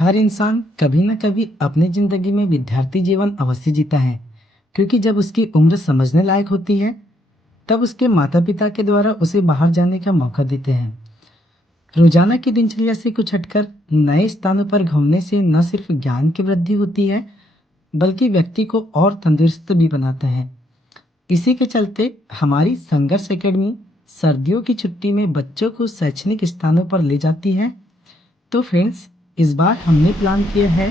हर इंसान कभी न कभी अपनी ज़िंदगी में विद्यार्थी जीवन अवश्य जीता है, क्योंकि जब उसकी उम्र समझने लायक होती है, तब उसके माता-पिता के द्वारा उसे बाहर जाने का मौका देते हैं। रोजाना की दिनचर्या से कुछ हटकर नए स्थानों पर घूमने से न सिर्फ ज्ञान की वृद्धि होती है, बल्कि व्यक्ति को और तंदुरुस्त भी बनाता है। इसी के चलते हमारी संघर्ष एकेडमी सर्दियों की छुट्टी में बच्चों को शैक्षणिक स्थानों पर ले जाती है। तो फ्रेंड्स, इस बार हमने प्लान किया है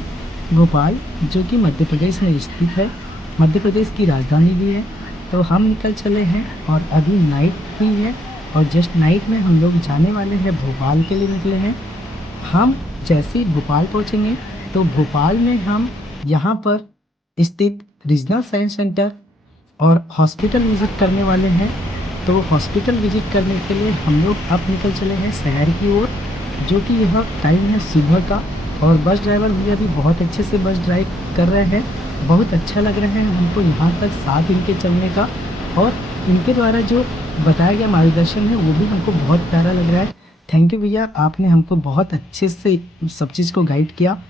भोपाल, जो कि मध्य प्रदेश में स्थित है, मध्य प्रदेश की राजधानी भी है। तो हम निकल चले हैं और अभी नाइट हुई है और जस्ट नाइट में हम लोग जाने वाले हैं, भोपाल के लिए निकले हैं। हम जैसे ही भोपाल पहुंचेंगे तो भोपाल में हम यहाँ पर स्थित रीजनल साइंस सेंटर और हॉस्पिटल विजिट करने वाले हैं। तो हॉस्पिटल विजिट करने के लिए हम लोग अब निकल चले हैं शहर की ओर, जो कि यह टाइम है सुबह का। और बस ड्राइवर भैया भी बहुत अच्छे से बस ड्राइव कर रहे हैं, बहुत अच्छा लग रहा है हमको यहाँ तक साथ इनके चलने का। और इनके द्वारा जो बताया गया मार्गदर्शन है वो भी हमको बहुत प्यारा लग रहा है। थैंक यू भैया, आपने हमको बहुत अच्छे से सब चीज़ को गाइड किया।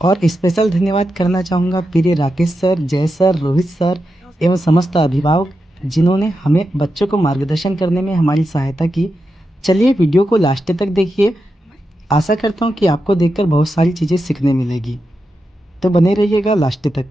और स्पेशल धन्यवाद करना चाहूँगा प्रिय राकेश सर, जय सर, रोहित सर एवं समस्त अभिभावक, जिन्होंने हमें बच्चों को मार्गदर्शन करने में हमारी सहायता की। चलिए वीडियो को लास्ट तक देखिए। आशा करता हूँ कि आपको देखकर बहुत सारी चीज़ें सीखने मिलेगी, तो बने रहिएगा लास्ट तक।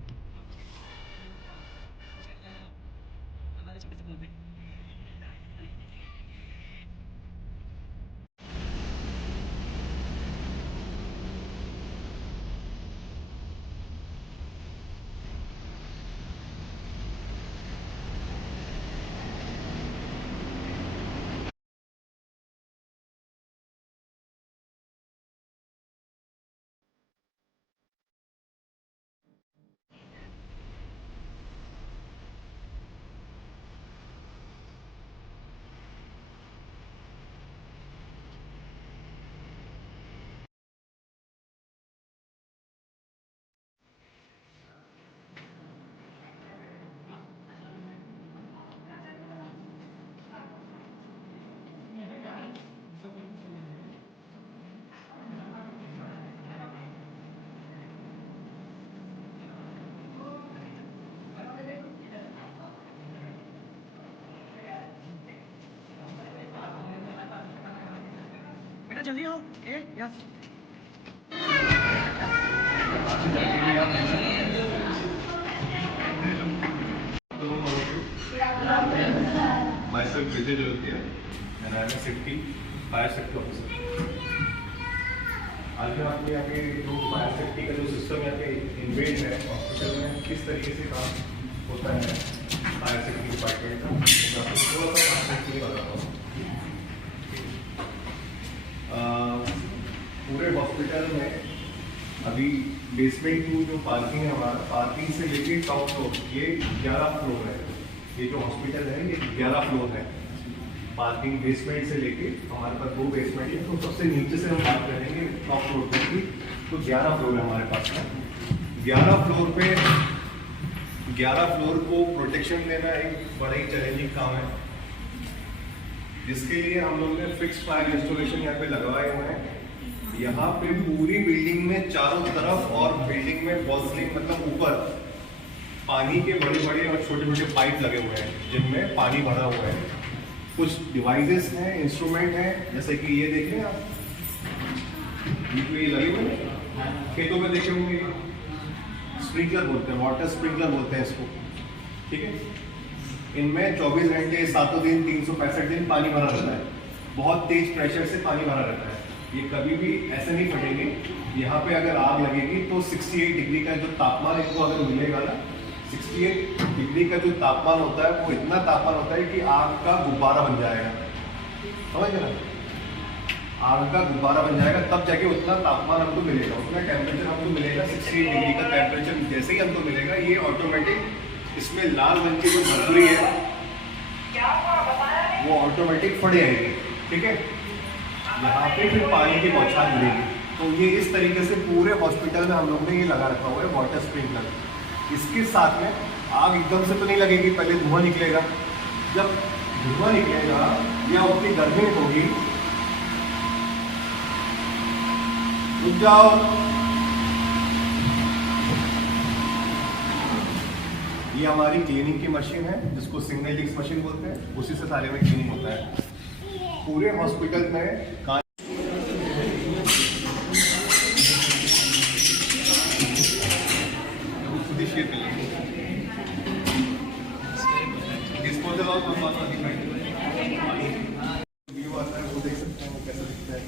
बेटा जल्दी आओ। Yes. Myself Vijay Jyotia, and I am a safety fire safety officer. आज मैं आपको यहाँ पे जो फायर सेफ्टी का जो सिस्टम यहाँ पे इन्वेड है हॉस्पिटल में, किस तरीके से काम होता है फायर सेफ्टी डिपार्टमेंट का, तो आपको थोड़ा सा कॉन्सेप्ट नहीं बताता हूँ। पूरे हॉस्पिटल में अभी बेसमेंट टू जो पार्किंग है हमारा, पार्किंग से लेके टॉप फ्लोर, ये 11 फ्लोर है। ये जो हॉस्पिटल है ये 11 फ्लोर है। पार्किंग बेसमेंट से लेके हमारे पास 2 बेसमेंट है, तो सबसे नीचे से हम बात करेंगे टॉप फ्लोर पे की, तो 11 फ्लोर है हमारे पास में। 11 फ्लोर पे 11 फ्लोर को प्रोटेक्शन देना एक बड़ा ही चैलेंजिंग काम है, जिसके लिए हम लोग ने फिक्स फायर इंस्टॉलेशन यहाँ पे लगवाए हुए हैं। यहाँ पे पूरी बिल्डिंग में चारों तरफ और बिल्डिंग में बॉल्सलिंग मतलब ऊपर पानी के बड़े बड़े और छोटे छोटे पाइप लगे हुए हैं, जिनमें पानी भरा हुआ है। कुछ डिवाइसेस हैं, इंस्ट्रूमेंट हैं, जैसे कि ये देखें आप, ये लगे हुए हैं, खेतों में देखे होंगे, स्प्रिंकलर बोलते हैं, वाटर स्प्रिंकलर बोलते हैं इसको, ठीक है। इनमें 24 घंटे 7 दिन 365 दिन पानी भरा रहता है, बहुत तेज प्रेशर से पानी भरा रहता है। ये कभी भी ऐसे नहीं फटेंगे। यहाँ पे अगर आग लगेगी तो 68 डिग्री का जो तापमान इनको अगर मिलेगा ना, 68 डिग्री का जो तापमान होता है वो इतना तापमान होता है कि आग का गुब्बारा बन जाएगा, समझ गए ना, आग का गुब्बारा बन जाएगा, तब जाके उतना तापमान हमको मिलेगा, उतना टेम्परेचर हमको मिलेगा। 68 डिग्री का टेम्परेचर जैसे ही हमको मिलेगा, ये ऑटोमेटिक इसमें लाल रंग की जो मरकरी है वो ऑटोमेटिक फट जाएगी, ठीक है। यहाँ पे फिर पानी की बौछार मिलेगी। तो ये इस तरीके से पूरे हॉस्पिटल में हम लोग ने ये लगा रखा हुआ है वाटर स्प्रिंकलर। इसके साथ में आग एकदम से तो नहीं लगेगी, पहले धुआं निकलेगा। जब धुआं निकलेगा या उसकी गर्मी होगी रुक जाओ। ये हमारी क्लीनिंग की मशीन है जिसको सिग्नल डिक्स मशीन बोलते हैं, उसी से सारे में क्लीनिंग होता है। पूरे हॉस्पिटल में खुद ही शेयर कर लेंगे। डिस्पोजल और व्यू आता है, वो देख सकते हैं वो कैसा दिखता है।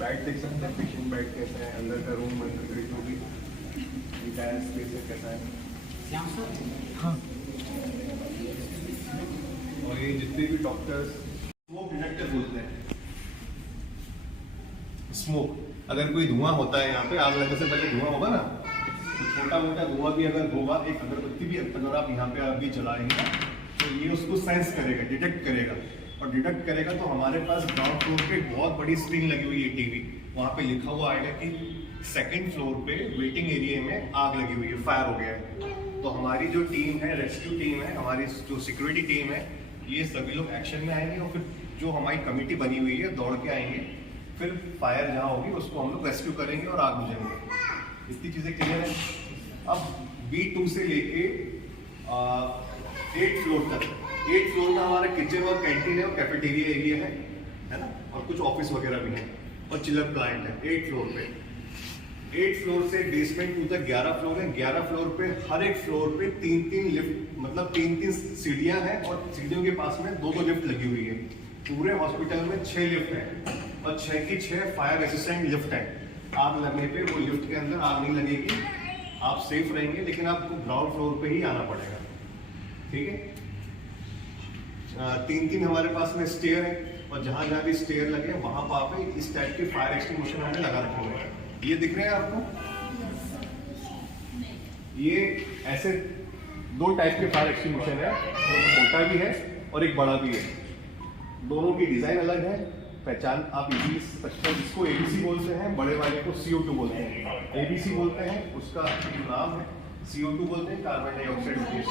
बेड देख सकते हैं, पेशेंट बेड कैसा है, अंदर का रूम अंदर का जो भी इंटायर स्पेस है कैसा है। हाँ। और ये जितने भी डॉक्टर्स स्मोक डिटेक्टर बोलते हैं। स्मोक, अगर कोई धुआं होता है यहाँ पे, आग लगने से पहले धुआं होगा ना, तो छोटा मोटा धुआं भी अगर होगा, एक अगरबत्ती भी अगर आप यहाँ पे अभी जलाएंगे तो ये उसको सेंस करेगा, डिटेक्ट करेगा। और डिटेक्ट करेगा तो हमारे पास ग्राउंड फ्लोर पे बहुत बड़ी स्क्रीन लगी हुई है टीवी, वहाँ पे लिखा हुआ आएगा कि सेकंड फ्लोर पे वेटिंग एरिया में आग लगी हुई है, फायर हो गया है। तो हमारी जो टीम है, रेस्क्यू टीम है, हमारी जो सिक्योरिटी टीम है, ये सभी लोग एक्शन में आएंगे और फिर जो हमारी कमेटी बनी हुई है दौड़ के आएंगे, फिर फायर जहाँ होगी उसको हम लोग रेस्क्यू करेंगे और आग बुझाएंगे। इतनी चीज़ें क्लियर है। अब B2 से लेके 8 फ्लोर तक, 8 फ्लोर में हमारा किचन और कैंटीन है और कैफेटेरिया एरिया है ना, और कुछ ऑफिस वगैरह भी है और चिलर प्लांट है 8 फ्लोर पे। 8 फ्लोर से बेसमेंट 2 तक 11 फ्लोर है। 11 फ्लोर पे हर एक फ्लोर पे 3-3 लिफ्ट, मतलब 3-3 सीढ़ियां हैं और सीढ़ियों के पास में 2-2 लिफ्ट लगी हुई है। पूरे हॉस्पिटल में 6 लिफ्ट है और 6 की 6 फायर रेसिस्टेंट लिफ्ट है। आग लगने पे वो लिफ्ट के अंदर आग नहीं लगेगी, आप सेफ रहेंगे, लेकिन आपको ग्राउंड फ्लोर पे ही आना पड़ेगा। ठीक है। 3-3 हमारे पास में स्टेयर है और जहां जहां भी स्टेयर लगे वहां पे इस टाइप के फायर एक्सटिंग्विशर हमने लगा रखे हुए हैं। ये दिख रहे हैं आपको? ये ऐसे 2 टाइप के फायर एक्सटिंग्विशर है, एक छोटा भी है और एक बड़ा भी है। दोनों की डिजाइन अलग है, पहचान आप इजीली सकते हैं। जिसको ABC बोलते हैं, बड़े वाले को CO2 बोलते हैं। ABC बोलते हैं, उसका जो नाम है, CO2 बोलते हैं, कार्बन डाइऑक्साइड गैस।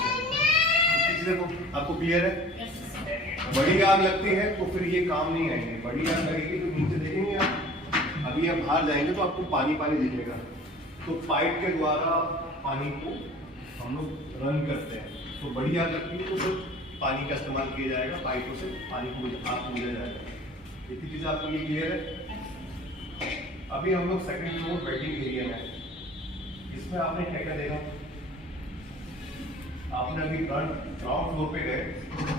चीजें आपको क्लियर है? बड़ी आग लगती है तो फिर ये काम नहीं आएंगे। बड़ी आग लगेगी तो नीचे देखेंगे आप, अभी आप बाहर जाएंगे तो आपको पानी पानी दिखेगा, तो पाइप के द्वारा पानी को हम लोग रन करते हैं। तो बड़ी आग लगती है तो फिर पानी का इस्तेमाल किया जाएगा, पाइपों से पानी को आग को बुझाया जाएगा। इतनी चीज़ आपको ये क्लियर है? अभी हम लोग सेकंड फ्लोर वेटिंग एरिया में है। इसमें आपने क्या क्या देखा? आपने अभी ग्राउंड फ्लोर पे गए,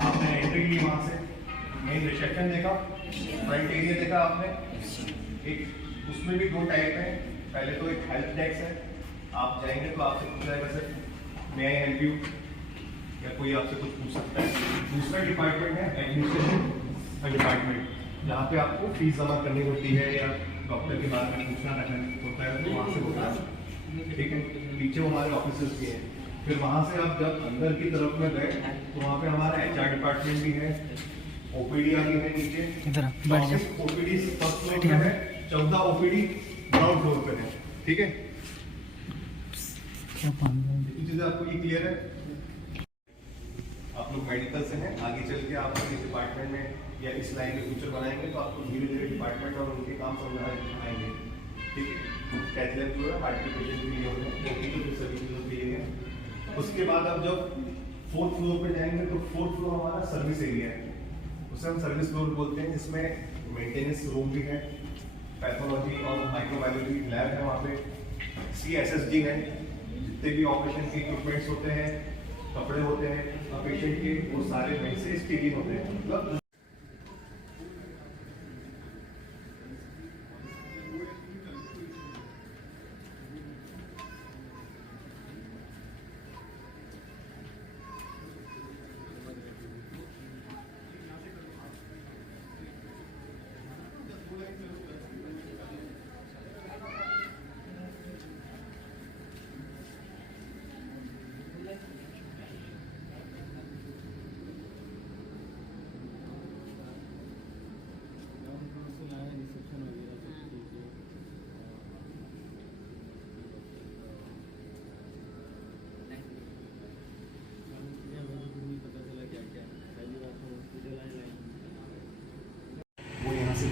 आपने एंट्री ली, वहाँ से मेन रिसेप्शन देखा, फ्रंट एरिया देखा आपने। एक उसमें भी 2 टाइप है। पहले तो एक हेल्प डेस्क है, आप जाएंगे तो आपसे पूछा जाएगा sir may I help you, या कोई आपसे कुछ पूछ सकता है। दूसरा डिपार्टमेंट है एडमिनिस्ट्रेशन डिपार्टमेंट, जहाँ पे आपको फीस जमा करनी होती है या डॉक्टर के बारे में पूछना होता है, तो वहाँ से होता है। ठीक है। पीछे हमारे ऑफिस भी हैं। फिर वहाँ से आप जब अंदर की तरफ में गए तो वहाँ पे हमारा HR डिपार्टमेंट भी है, OPD भी है नीचे। इधर बैठ जाओ। OPD फर्स्ट फ्लोर पे है, 14 OPD ग्राउंड फ्लोर पे है। ठीक है। क्या पानी ये चीजें आपको ये क्लियर है? आप लोग मेडिकल से हैं, आगे चल के आप इस डिपार्टमेंट में या इस लाइन में फ्यूचर बनाएंगे तो आपको धीरे धीरे डिपार्टमेंट और उनके काम समझ आएंगे। ठीक है। कैथलैब जो है हार्ट के पेशेंट के लिए होते हैं, सभी चीज़ों के लिए है। उसके बाद अब जब 4th फ्लोर पे जाएंगे तो 4th फ्लोर हमारा सर्विस एरिया है, उसे हम सर्विस फ्लोर बोलते हैं, जिसमें मेंटेनेंस रूम भी है, पैथोलॉजी और माइक्रोबायोलॉजी लैब है, वहाँ पे CSSD है, जितने भी ऑपरेशन के इक्विपमेंट्स होते हैं, कपड़े होते हैं पेशेंट के, वो सारे वहीं से स्टीरिंग होते हैं। मतलब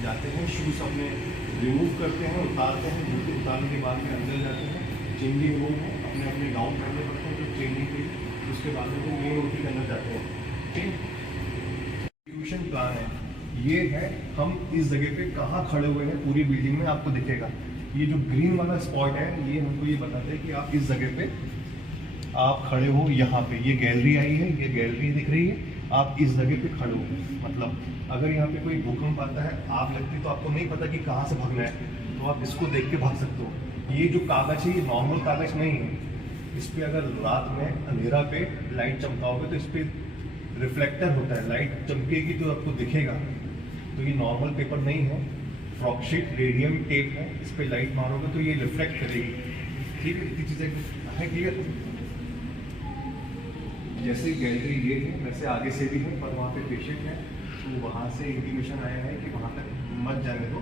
जाते हैं, शूज़ अपने रिमूव करते हैं, उतारते हैं, जूते उतारने के बाद में अंदर जाते हैं, चेंजिंग रूम है, अपने अपने गाउन पहनने पड़ते हैं तो चेंजिंग के लिए, उसके बाद में वो मेन ओटी के अंदर जाते हैं। ठीक, एग्जीक्यूशन प्लान है ये है, हम इस जगह पे कहाँ खड़े हुए हैं पूरी बिल्डिंग में आपको दिखेगा। ये जो ग्रीन वाला स्पॉट है ये हमको ये बताता है कि आप इस जगह पे आप खड़े हो, यहाँ पे ये गैलरी आई है, ये गैलरी दिख रही है, आप इस जगह पे खड़े हो। मतलब अगर यहाँ पे कोई भूकंप आता है, आग लगती है, तो आपको नहीं पता कि कहाँ से भागना है, तो आप इसको देख के भाग सकते हो। ये जो कागज़ है ये नॉर्मल कागज़ नहीं है, इस पर अगर रात में अंधेरा पे लाइट चमकाओगे तो इस पर रिफ्लेक्टर होता है, लाइट चमकेगी तो आपको दिखेगा। तो ये नॉर्मल पेपर नहीं है, फ्रॉकशीट रेडियम टेप है, इस पर लाइट मारोगे तो ये रिफ्लेक्ट करेगी। ठीक है, इतनी चीज़ें है क्लियर। जैसे गैलरी ये है वैसे आगे से भी है, पर वहाँ पे पेशेंट है तो वहाँ से इंटीमेशन आया है कि वहाँ तक मत जाने दो,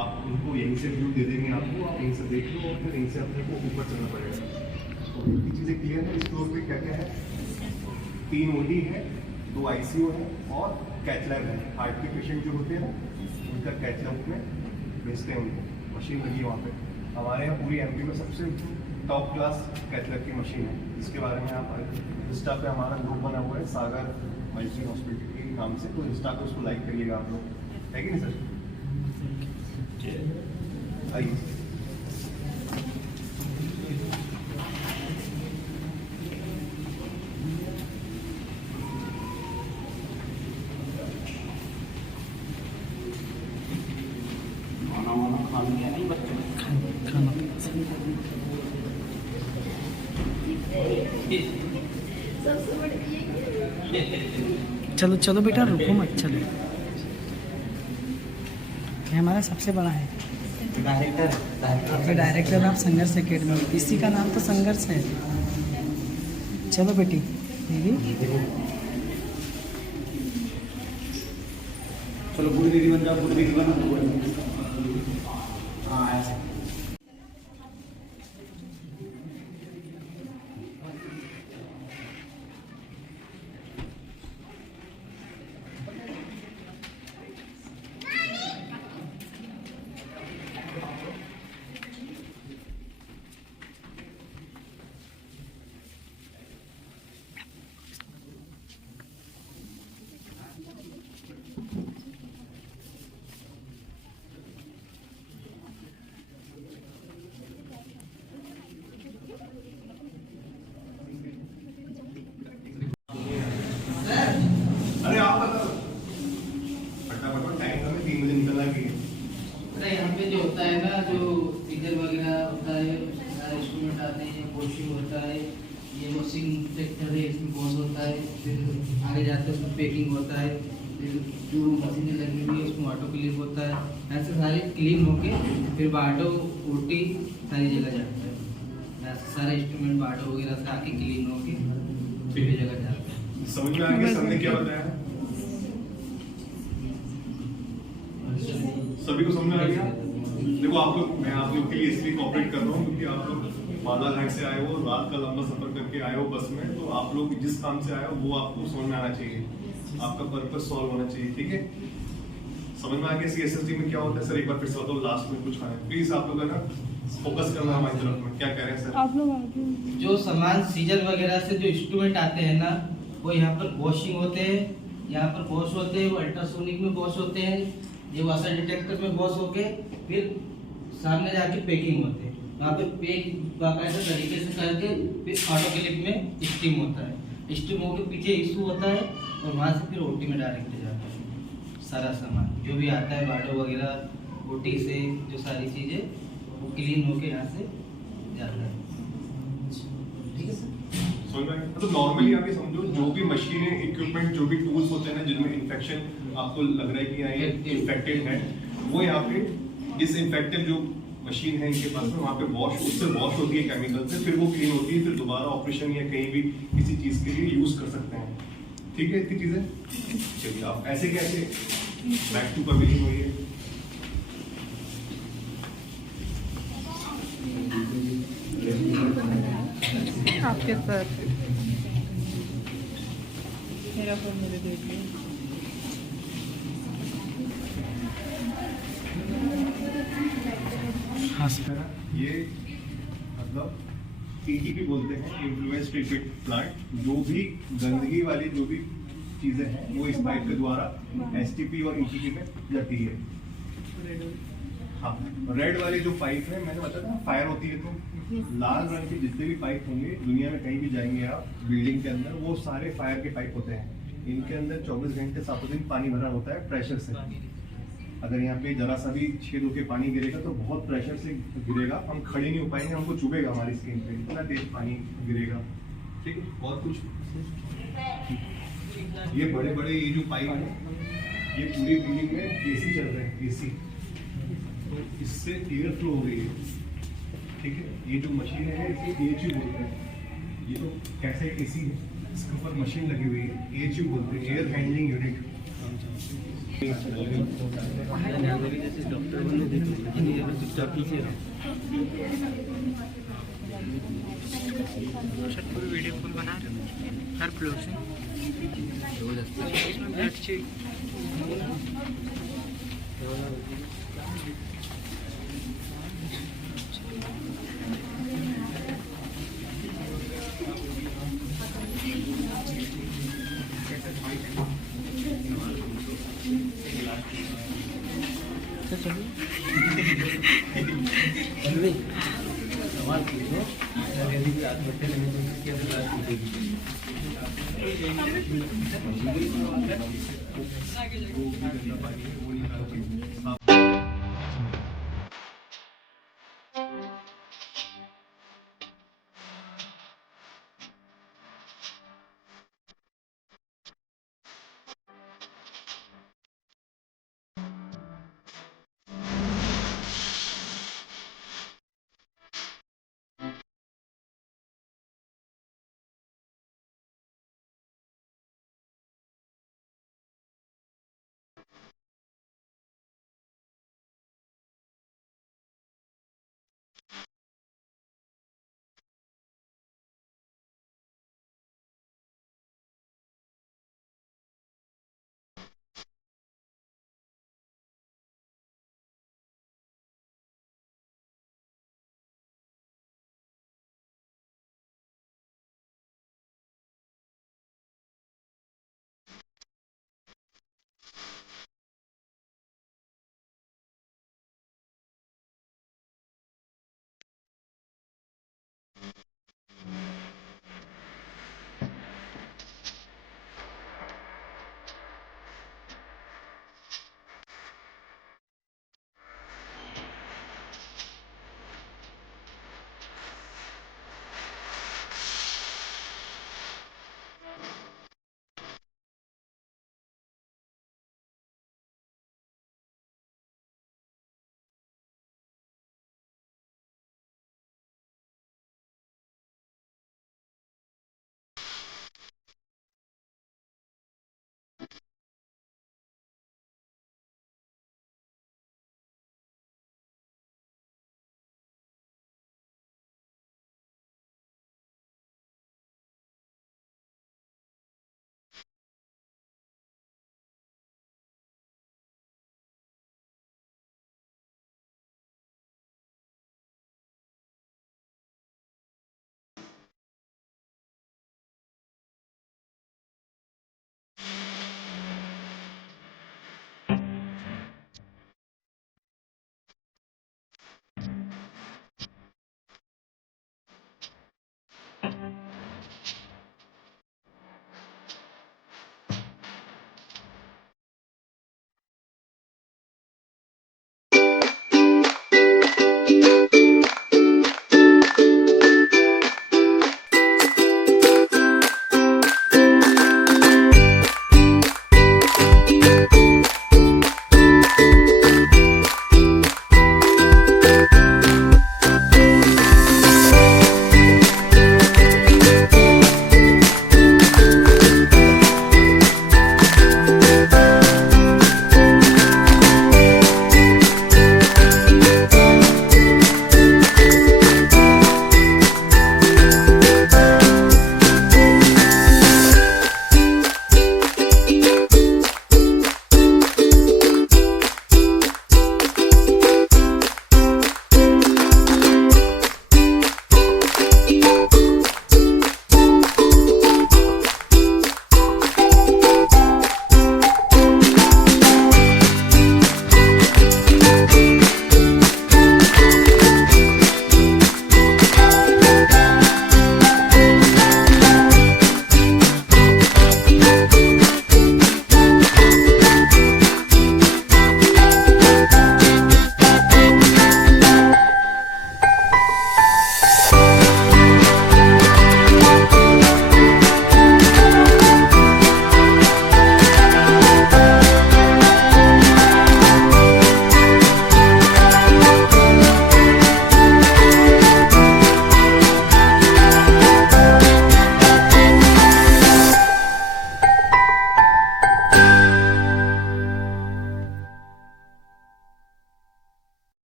आप उनको यहीं से व्यू दे देंगे आपको, आप यहीं से देख लो और फिर यहीं से अपने को ऊपर चलना पड़ेगा। तो इतनी चीज़ें क्लियर है। इस फ्लोर पे क्या क्या है, 3 ओडी है, 2 ICU है और कैथ लैब है। हार्ट के पेशेंट जो होते हैं ना उनका कैथ लैब में भेजते हैं, उनको मशीन लगी है वहाँ पे। हमारे यहाँ पूरी MP में सबसे टॉप क्लास कैथ लैब की मशीन है, जिसके बारे में आप इंस्टा पे हमारा ग्रुप बना हुआ है सागर मल्टी हॉस्पिटल के नाम से, तो इंस्टा पे उसको लाइक करिएगा आप लोग, है कि नहीं सर? आइए खाना चलो चलो बेटा, रुको मत, चलो। ये हमारा सबसे बड़ा है डायरेक्टर ऑफ संघर्ष एकेडमी, इसी का नाम तो संघर्ष है। चलो बेटी दीदी, चलो पूरी दीदी बन जाओ, पूरी दीदी बन। हाँ ऐसे अरे आप बता फटाफट, टाइम हमें 3 बजे निकलना है। अरे यहाँ पे जो होता है ना, जो सीजर वगैरह होता है, सारे इंस्ट्रूमेंट आते हैं, वॉशिंग होता है, ये वॉशिंग सेक्टर है, इसमें वॉश होता है, फिर आगे जाते हैं उसमें पैकिंग होता है, फिर जो मशीनें लगी हुई है उसमें ऑटो क्लिप होता है, ऐसे सारे क्लीन होके फिर बाटो ओटी सारी जगह जाता है। ऐसे सारे इंस्ट्रूमेंट बाटो वगैरह से आके क्लीन होके फिर जगह जाता है। समझ में आ गया सर ने क्या बताया? सभी को समझ में आ गया? देखो आप लोग, मैं आप लोग के लिए इसलिए कॉपरेट कर रहा हूँ क्योंकि आप लोग बालाघाट से आए हो, रात का लंबा सफर करके आए हो बस में, तो आप लोग जिस काम से आए हो वो आपको समझ में आना चाहिए, आपका पर्पस सॉल्व होना चाहिए। ठीक है, समझ में आ गया CSSD में क्या होता है? सर एक बार फिर से बताओ, लास्ट में कुछ खाना प्लीज आप लोग है ना फोकस करना हमारी तरफ में। क्या कह रहे हैं सर? आप लोग आगे जो सामान सीजर वगैरह से जो इंस्ट्रूमेंट आते हैं ना, वो यहाँ पर वॉशिंग होते हैं, यहाँ पर वॉश होते हैं, वो अल्ट्रासोनिक में वॉश होते हैं, ये वाटर डिटेक्टर में वॉश होके फिर सामने जाके पैकिंग होते हैं, वहाँ पे पैक बाकायदा तरीके से करके फिर ऑटो क्लिप में स्टीम होता है, स्टीम होके पीछे इशू होता है और वहाँ से फिर ओटी में डायरेक्ट जाता है। सारा सामान जो भी आता है बाटो वगैरह ओटी से, जो सारी चीज़ें वो क्लीन होके यहाँ से जाता है। ठीक है सर? समझ में आ गया? तो नॉर्मली आप ये समझो, जो भी मशीनें, इक्विपमेंट, जो भी टूल्स होते हैं ना जिनमें इन्फेक्शन आपको लग रहा है कि यहाँ ये इन्फेक्टेड है, वो यहाँ पे डिसइंफेक्टेड जो मशीन है इनके पास में, वहाँ पे वॉश, उससे वॉश होती है केमिकल से, फिर वो क्लीन होती है, फिर दोबारा ऑपरेशन या कहीं भी किसी चीज़ के लिए यूज़ कर सकते हैं। ठीक है, इतनी चीज़ें। चलिए आप ऐसे कैसे बैक टू पवेलियन हुई है? आपके सर मेरा फोन मुझे दे दिया। हाँ सर। ये मतलब ईटीपी बोलते हैं, इन्फ्लुएंस ट्रीटेड प्लांट। जो भी गंदगी वाली जो भी चीजें हैं वो इस पाइप के द्वारा एसटीपी और ईटीपी में जाती है। हाँ, रेड वाली जो पाइप है, मैंने बताया था फायर होती है, तो लाल रंग के जितने भी पाइप होंगे दुनिया में कहीं भी जाएंगे आप बिल्डिंग के अंदर, वो सारे फायर के पाइप होते हैं। इनके अंदर 24 घंटे 7 दिन पानी भरा होता है प्रेशर से। अगर यहाँ पे जरा सा भी छेद होके पानी गिरेगा तो बहुत प्रेशर से गिरेगा, हम खड़े नहीं हो पाएंगे, हमको चुभेगा हमारी स्किन पे, इतना तेज पानी गिरेगा। ठीक है, और कुछ ये बड़े बड़े ये जो पाइप है, ये पूरी बिल्डिंग में एसी चल रहे हैं, एसी, तो इससे एयर फ्लो हो रही है। ठीक है, ये जो मशीन है इसे एएचयू बोलते हैं। ये तो कैसे एसी है, इसके ऊपर मशीन लगी हुई है, एएचयू बोलते हैं, एयर हैंडलिंग यूनिट। डॉक्टर बने देखो, लेकिन ये अगर चुपचाप पीछे रहो। सर पूरी वीडियो कॉल बना रहे हो हर फ्लोर से इसमें ब्लड चेक सवाल पूछो, यदि भी आत्महत्या नहीं तो क्या इलाज कीजिएगी? वो भी गंदा पानी है, वो निकाल के साफ